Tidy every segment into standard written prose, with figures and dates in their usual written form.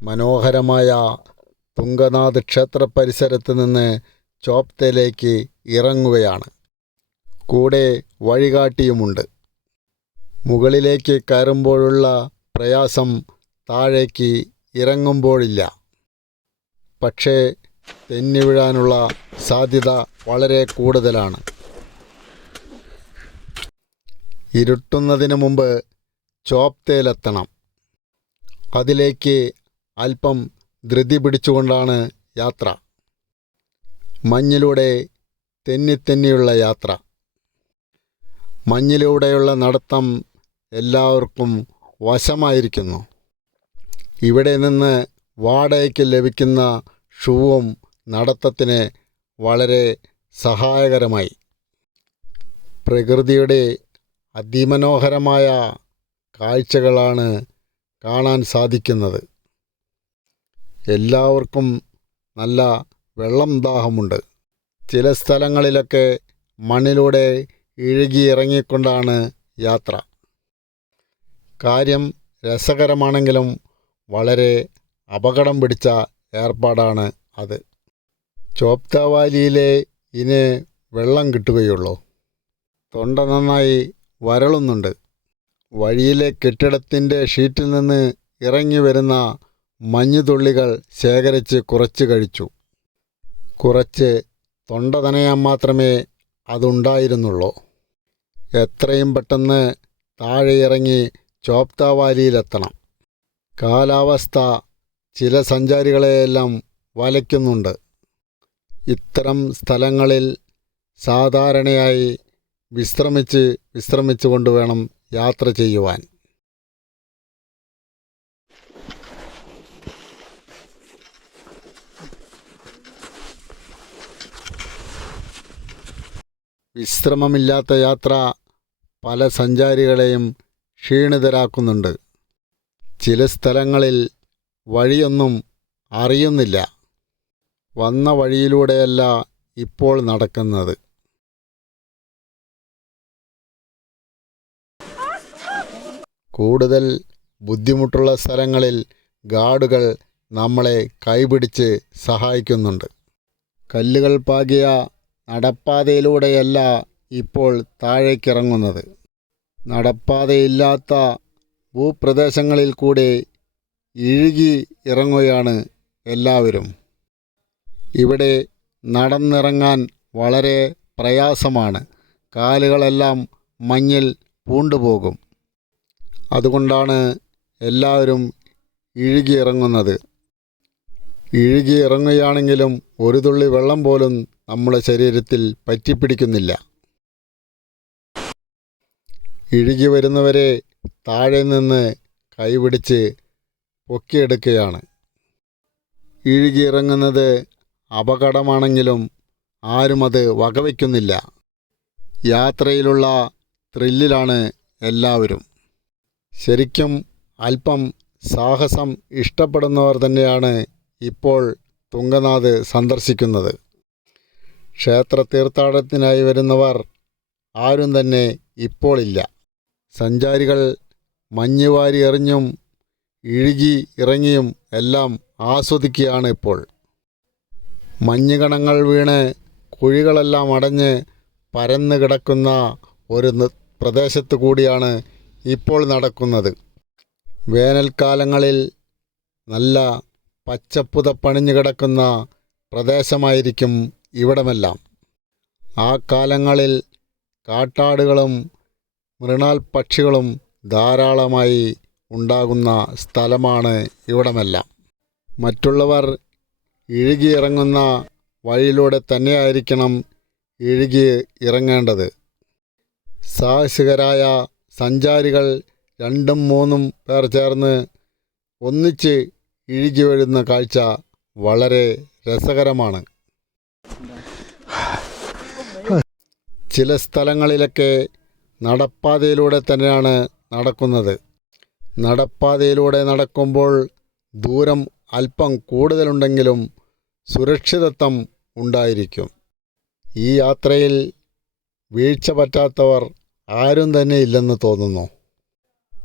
മനോഹരമായ തുംഗനാഥ് ക്ഷേത്ര പരിസരത്ത് നിന്ന് ചോപ്തയിലേക്ക് ഇറങ്ങുകയാണ്. കൂടെ വഴികാട്ടിയുമുണ്ട്. മുകളിലേക്ക് കയറുമ്പോഴുള്ള പ്രയാസം താഴേക്ക് ഇറങ്ങുമ്പോഴില്ല. പക്ഷേ തെന്നി വീഴാനുള്ള സാധ്യത വളരെ കൂടുതലാണ്. ഇരുട്ടുന്നതിന് മുമ്പ് ചോപ്തയിലെത്തണം. അതിലേക്ക് അല്പം ധൃതി പിടിച്ചുകൊണ്ടാണ് യാത്ര. മഞ്ഞിലൂടെ തെന്നിയുള്ള യാത്ര. മഞ്ഞിലൂടെയുള്ള നടത്തം എല്ലാവർക്കും വശമായിരിക്കുന്നു. ഇവിടെ നിന്ന് വാടകയ്ക്ക് ലഭിക്കുന്ന ഷൂവും നടത്തത്തിന് വളരെ സഹായകരമായി. പ്രകൃതിയുടെ അതിമനോഹരമായ കാഴ്ചകളാണ് കാണാൻ സാധിക്കുന്നത്. എല്ലാവർക്കും നല്ല വെള്ളം ദാഹമുണ്ട്. ചില സ്ഥലങ്ങളിലൊക്കെ മണ്ണിലൂടെ ഇഴുകിയിറങ്ങിക്കൊണ്ടാണ് യാത്ര. കാര്യം രസകരമാണെങ്കിലും വളരെ അപകടം പിടിച്ച ഏർപ്പാടാണ് അത്. ചോപ്ത വാലിയിലെ ഇനി വെള്ളം കിട്ടുകയുള്ളൂ. തൊണ്ട നന്നായി വരളുന്നുണ്ട്. വഴിയിലെ കെട്ടിടത്തിൻ്റെ ഷീറ്റിൽ നിന്ന് ഇറങ്ങി വരുന്ന മഞ്ഞുതുള്ളികൾ ശേഖരിച്ച് കുറച്ച് കഴിച്ചു. കുറച്ച് തൊണ്ട നനയാൻ മാത്രമേ അതുണ്ടായിരുന്നുള്ളൂ. എത്രയും പെട്ടെന്ന് താഴെ ഇറങ്ങി ചോപ്ത വാലിയിലെത്തണം. കാലാവസ്ഥ ചില സഞ്ചാരികളെയെല്ലാം വലയ്ക്കുന്നുണ്ട്. ഇത്തരം സ്ഥലങ്ങളിൽ സാധാരണയായി വിശ്രമിച്ചുകൊണ്ട് വേണം യാത്ര ചെയ്യുവാൻ. വിശ്രമമില്ലാത്ത യാത്ര പല സഞ്ചാരികളെയും ക്ഷീണിതരാക്കുന്നുണ്ട്. ചില സ്ഥലങ്ങളിൽ വഴിയൊന്നും അറിയുന്നില്ല. വന്ന വഴിയിലൂടെയല്ല ഇപ്പോൾ നടക്കുന്നത്. കൂടുതൽ ബുദ്ധിമുട്ടുള്ള സ്ഥലങ്ങളിൽ ഗാർഡുകൾ നമ്മളെ കൈപിടിച്ച് സഹായിക്കുന്നുണ്ട്. കല്ലുകൾ പാകിയ നടപ്പാതയിലൂടെയല്ല ഇപ്പോൾ താഴേക്കിറങ്ങുന്നത്. നടപ്പാതയില്ലാത്ത ഭൂപ്രദേശങ്ങളിൽ കൂടെ ഇഴുകി ഇറങ്ങുകയാണ് എല്ലാവരും. ഇവിടെ നടന്നിറങ്ങാൻ വളരെ പ്രയാസമാണ്. കാലുകളെല്ലാം മഞ്ഞിൽ പൂണ്ടുപോകും. അതുകൊണ്ടാണ് എല്ലാവരും ഇഴുകിയിറങ്ങുന്നത്. ഇഴുകിയിറങ്ങുകയാണെങ്കിലും ഒരു തുള്ളി വെള്ളം പോലും നമ്മുടെ ശരീരത്തിൽ പറ്റിപ്പിടിക്കുന്നില്ല. ഇഴുകി വരുന്നവരെ താഴെ നിന്ന് കൈപിടിച്ച് പൊക്കിയെടുക്കുകയാണ്. ഇഴുകിയിറങ്ങുന്നത് അപകടമാണെങ്കിലും ആരും അത് വകവയ്ക്കുന്നില്ല. യാത്രയിലുള്ള ത്രില്ലിലാണ് എല്ലാവരും. ശരിക്കും അല്പം സാഹസം ഇഷ്ടപ്പെടുന്നവർ തന്നെയാണ് ഇപ്പോൾ തുംഗനാഥ് സന്ദർശിക്കുന്നത്. ക്ഷേത്ര തീർത്ഥാടനത്തിനായി വരുന്നവർ ആരും തന്നെ ഇപ്പോൾ ഇല്ല. സഞ്ചാരികൾ മഞ്ഞുവാരി എറിഞ്ഞും ഇഴുകി ഇറങ്ങിയും എല്ലാം ആസ്വദിക്കുകയാണ് ഇപ്പോൾ. മഞ്ഞുകണങ്ങൾ വീണ് കുഴികളെല്ലാം അടഞ്ഞ് പരന്നു കിടക്കുന്ന ഒരു പ്രദേശത്ത് കൂടിയാണ് ഇപ്പോൾ നടക്കുന്നത്. വേനൽക്കാലങ്ങളിൽ നല്ല പച്ചപ്പുതപ്പണിഞ്ഞു കിടക്കുന്ന പ്രദേശമായിരിക്കും ഇവിടമെല്ലാം. ആ കാലങ്ങളിൽ കാട്ടാടുകളും മൃണാൽ പക്ഷികളും ധാരാളമായി ഉണ്ടാകുന്ന സ്ഥലമാണ് ഇവിടമെല്ലാം. മറ്റുള്ളവർ ഇഴുകിയിറങ്ങുന്ന വഴിയിലൂടെ തന്നെയായിരിക്കണം ഇഴുകി ഇറങ്ങേണ്ടത്. സാഹസികരായ സഞ്ചാരികൾ 2-3 പേർ ചേർന്ന് ഒന്നിച്ച് ഇഴുകി വീഴുന്ന കാഴ്ച വളരെ രസകരമാണ്. ചില സ്ഥലങ്ങളിലൊക്കെ നടപ്പാതയിലൂടെ തന്നെയാണ് നടക്കുന്നത്. നടപ്പാതയിലൂടെ നടക്കുമ്പോൾ ദൂരം അല്പം കൂടുതലുണ്ടെങ്കിലും സുരക്ഷിതത്വം ഉണ്ടായിരിക്കും. ഈ യാത്രയിൽ വീഴ്ച പറ്റാത്തവർ ആരും തന്നെ ഇല്ലെന്ന് തോന്നുന്നു.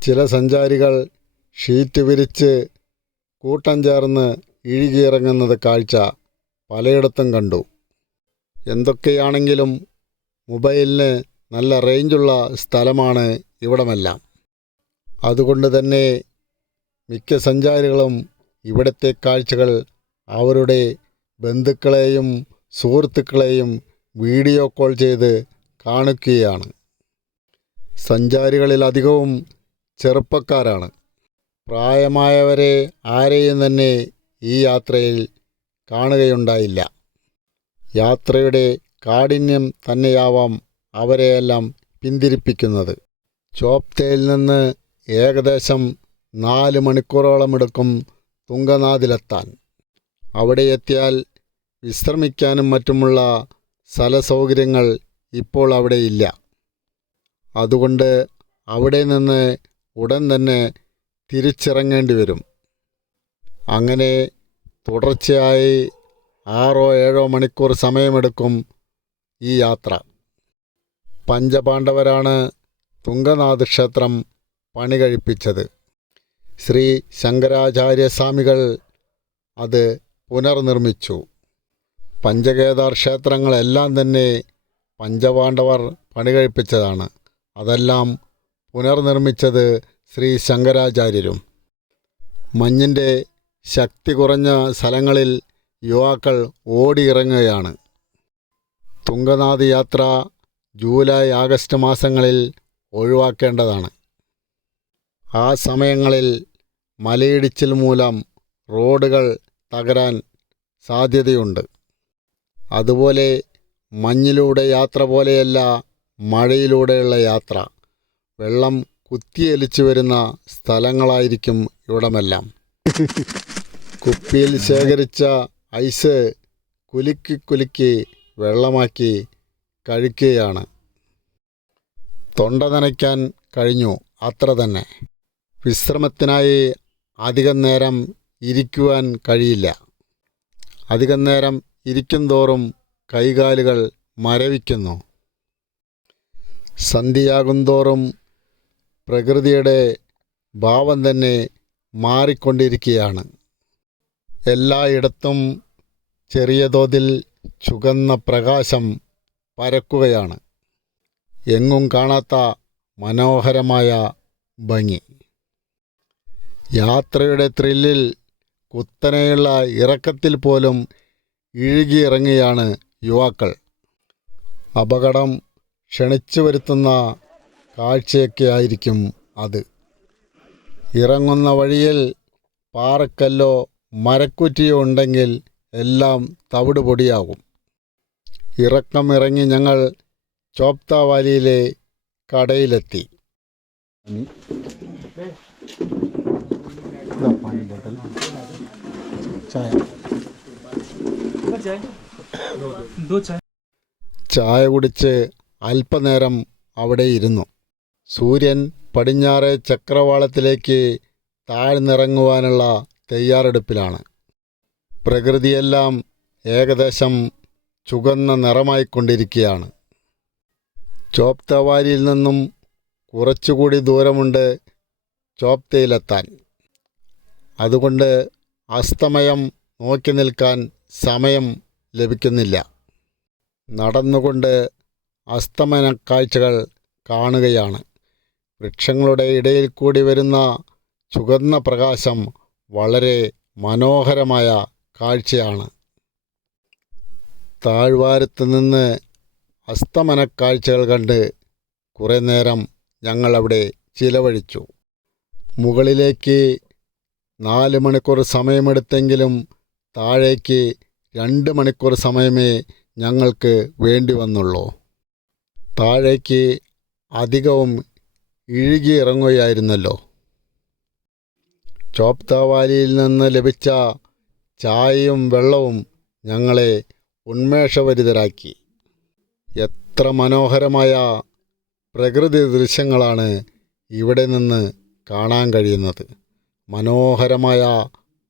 ചില സഞ്ചാരികൾ ഷീറ്റ് വിരിച്ച് കൂട്ടം ചേർന്ന് ഇഴുകിയിറങ്ങുന്നത് കാഴ്ച പലയിടത്തും കണ്ടു. എന്തൊക്കെയാണെങ്കിലും മൊബൈലിന് നല്ല റേഞ്ചുള്ള സ്ഥലമാണ് ഇവിടമെല്ലാം. അതുകൊണ്ട് തന്നെ മിക്ക സഞ്ചാരികളും ഇവിടുത്തെ കാഴ്ചകൾ അവരുടെ ബന്ധുക്കളെയും സുഹൃത്തുക്കളെയും വീഡിയോ കോൾ ചെയ്ത് കാണിക്കുകയാണ്. സഞ്ചാരികളിൽ അധികവും ചെറുപ്പക്കാരാണ്. പ്രായമായവരെ ആരെയും തന്നെ ഈ യാത്രയിൽ കാണുകയുണ്ടായില്ല. യാത്രയുടെ കാഠിന്യം തന്നെയാവാം അവരെയെല്ലാം പിന്തിരിപ്പിക്കുന്നത്. ചോപ്തയിൽ നിന്ന് ഏകദേശം 4 മണിക്കൂറോളം എടുക്കും തുംഗനാഥിലെത്താൻ. അവിടെ എത്തിയാൽ വിശ്രമിക്കാനും മറ്റുമുള്ള സ്ഥലസൗകര്യങ്ങൾ ഇപ്പോൾ അവിടെയില്ല. അതുകൊണ്ട് അവിടെ നിന്ന് ഉടൻ തന്നെ തിരിച്ചിറങ്ങേണ്ടി വരും. അങ്ങനെ തുടർച്ചയായി 6-7 മണിക്കൂർ സമയമെടുക്കും ഈ യാത്ര. പഞ്ചപാണ്ഡവരാണ് തുംഗനാഥ് ക്ഷേത്രം പണി കഴിപ്പിച്ചത്. ശ്രീ ശങ്കരാചാര്യസ്വാമികൾ അത് പുനർനിർമ്മിച്ചു. പഞ്ചകേദാർ ക്ഷേത്രങ്ങളെല്ലാം തന്നെ പഞ്ചപാണ്ഡവർ പണി കഴിപ്പിച്ചതാണ്. അതെല്ലാം പുനർനിർമ്മിച്ചത് ശ്രീ ശങ്കരാചാര്യരും. മഞ്ഞിൻ്റെ ശക്തി കുറഞ്ഞ സ്ഥലങ്ങളിൽ യുവാക്കൾ ഓടിയിറങ്ങുകയാണ്. തുംഗനാഥ് യാത്ര ജൂലൈ ആഗസ്റ്റ് മാസങ്ങളിൽ ഒഴിവാക്കേണ്ടതാണ്. ആ സമയങ്ങളിൽ മലയിടിച്ചിൽ മൂലം റോഡുകൾ തകരാൻ സാധ്യതയുണ്ട്. അതുപോലെ മഞ്ഞിലൂടെ യാത്ര പോലെയല്ല മഴയിലൂടെയുള്ള യാത്ര. വെള്ളം കുത്തിയൊലിച്ചു വരുന്ന സ്ഥലങ്ങളായിരിക്കും ഇവിടമെല്ലാം. കുപ്പിയിൽ ശേഖരിച്ച ഐസ് കുലുക്കി കുലുക്കി വെള്ളമാക്കി കഴിക്കുകയാണ്. തൊണ്ട നനയ്ക്കാൻ കഴിഞ്ഞു, അത്ര തന്നെ. വിശ്രമത്തിനായി അധികം നേരം ഇരിക്കുവാൻ കഴിയില്ല. അധികം നേരം ഇരിക്കും തോറും കൈകാലുകൾ മരവിക്കുന്നു. സന്ധ്യയാകുന്തോറും പ്രകൃതിയുടെ ഭാവം തന്നെ മാറിക്കൊണ്ടിരിക്കുകയാണ്. എല്ലായിടത്തും ചെറിയ തോതിൽ ചുവന്ന പ്രകാശം പരക്കുകയാണ്. എങ്ങും കാണാത്ത മനോഹരമായ ഭംഗി. യാത്രയുടെ ത്രില്ലിൽ കുത്തനെയുള്ള ഇറക്കത്തിൽ പോലും ഇഴുകിയിറങ്ങുകയാണ് യുവാക്കൾ. അപകടം ക്ഷണിച്ചു വരുത്തുന്ന കാഴ്ചയൊക്കെ ആയിരിക്കും അത്. ഇറങ്ങുന്ന വഴിയിൽ പാറക്കല്ലോ മരക്കുറ്റിയോ ഉണ്ടെങ്കിൽ എല്ലാം തവിട് പൊടിയാകും. ഇറങ്ങി ഞങ്ങൾ ചോപ്ത വാലിയിലെ കടയിലെത്തി. ചായ കുടിച്ച് അല്പനേരം അവിടെ ഇരുന്നു. സൂര്യൻ പടിഞ്ഞാറെ ചക്രവാളത്തിലേക്ക് താഴ്ന്നിറങ്ങുവാനുള്ള തയ്യാറെടുപ്പിലാണ്. പ്രകൃതിയെല്ലാം ഏകദേശം ചുവന്ന നിറമായിക്കൊണ്ടിരിക്കുകയാണ്. ചോപ്ത വാലിയിൽ നിന്നും കുറച്ചുകൂടി ദൂരമുണ്ട് ചോപ്തയിലെത്താൻ. അതുകൊണ്ട് അസ്തമയം നോക്കി നിൽക്കാൻ സമയം ലഭിക്കുന്നില്ല. നടന്നുകൊണ്ട് അസ്തമന കാഴ്ചകൾ കാണുകയാണ്. വൃക്ഷങ്ങളുടെ ഇടയിൽ കൂടി വരുന്ന ചുവന്ന പ്രകാശം വളരെ മനോഹരമായ കാഴ്ചയാണ്. താഴ്വാരത്ത് നിന്ന് അസ്തമന കാഴ്ചകൾ കണ്ട് കുറേ നേരം ഞങ്ങളവിടെ ചിലവഴിച്ചു. മുകളിലേക്ക് 4 മണിക്കൂർ സമയമെടുത്തെങ്കിലും താഴേക്ക് 2 മണിക്കൂർ സമയമേ ഞങ്ങൾക്ക് വേണ്ടി വന്നുള്ളൂ. താഴേക്ക് അധികവും ഇഴുകിയിറങ്ങുകയായിരുന്നല്ലോ. ചോപ്ത വാലിയിൽ നിന്ന് ലഭിച്ച ചായയും വെള്ളവും ഞങ്ങളെ ഉന്മേഷഭരിതരാക്കി. എത്ര മനോഹരമായ പ്രകൃതി ദൃശ്യങ്ങളാണ് ഇവിടെ നിന്ന് കാണാൻ കഴിയുന്നത്. മനോഹരമായ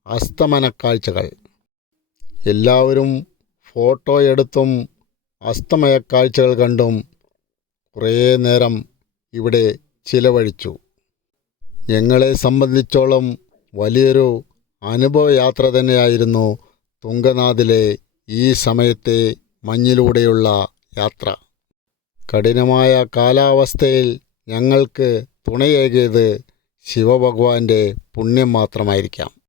അസ്തമന കാഴ്ചകൾ. എല്ലാവരും ഫോട്ടോ എടുത്തും അസ്തമയ കാഴ്ചകൾ കണ്ടും കുറേ നേരം ഇവിടെ ചിലവഴിച്ചു. ഞങ്ങളെ സംബന്ധിച്ചോളം വലിയൊരു അനുഭവയാത്ര തന്നെയായിരുന്നു തുംഗനാഥിലെ ഈ സമയത്തെ മഞ്ഞിലൂടെയുള്ള യാത്ര. കഠിനമായ കാലാവസ്ഥയിൽ ഞങ്ങൾക്ക് തുണയേകിയത് ശിവഭഗവാന്റെ പുണ്യം മാത്രമായിരിക്കാം.